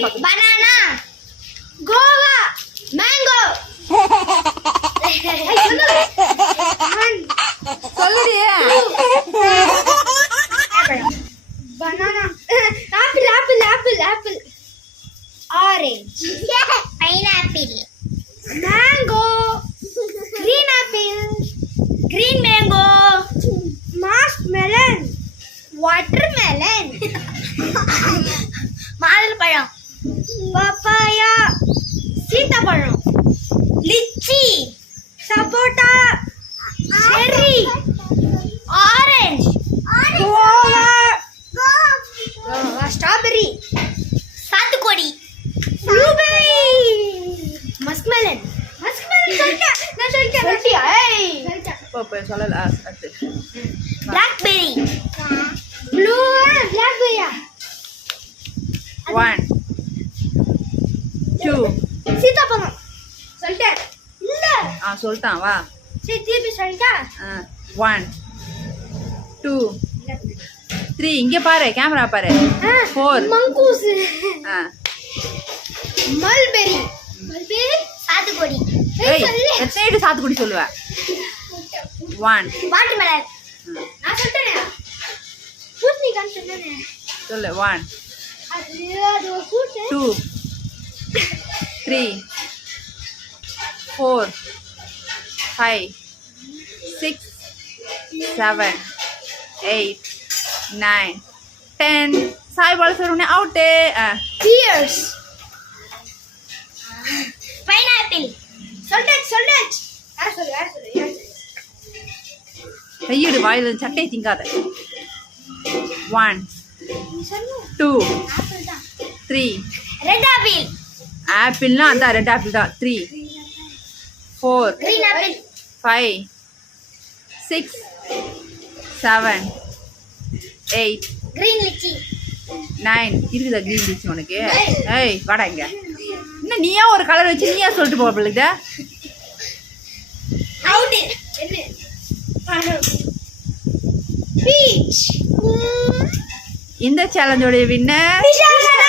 banana, guava, mango. சொல்லுடியே. Banana, apple, orange, pineapple, mango, green apple, green mango, marshmallow, watermelon, மாதுளம்பழம், papaya, சீத்தாப்பழம், lychee, சப்போட்டா, cherry, orange, Goa, strawberry, சாத்துக்குடி, blueberry, muskmelon சொல்லிட்டேன். இப்போ சொல்லல அடுத்து. பிளாக்பெர்ரி, ப்ளூ பிளாக்பெர்ரியா 1 2 சீத்தாப்பழம் சொல்லிட்டேன். இல்ல சொல்லிட்டான் வா. சரி திருப்பி சொல்லிட்டா. 1 2 3 இங்க பாரு, கேமரா பாரு. 4 மங்கூஸ், ஆ மல்பெரி, சாத்துக்குடி. ஏய் எத்தனை சாத்துக்குடி சொல்லுவ? 1 வாட்டர்மெலன் நான் சொல்லிட்டேனே. பூசணிக்காய் சொன்னேனே. சொல்லு. 1 அது ஒரு ஃப்ரூட். 2 3 4 5 6 7 8 9 10 சாய் பால் சொல்லுனே அவுட். பியர்ஸ், பைனாப்பிள் சொல்லிட்டேன். யார் சொல்லு. கையிடு வாயில சட்டை திங்காத. 1 நீ சொல்லு. 2 ஆப்பிள் தான். 3 ரெட் ஆப்பிள், ஆப்பிள்னா அதான் ரெட் ஆப்பிள் தான். 3 4 கிரீன் ஆப்பிள், 5 6 7 8 கிரீன் லிச்சி. 9 இருக்குதா கிரீன் பீச் உனக்கு? ஏய் வாடா இங்க. இன்னும் நீயா ஒரு கலர் வச்சு நீயா சொல்லிட்டு போக பிள்ளைங்க. அவுட். பீச். இந்த சேலஞ்சோட வின்னர் விஷால்.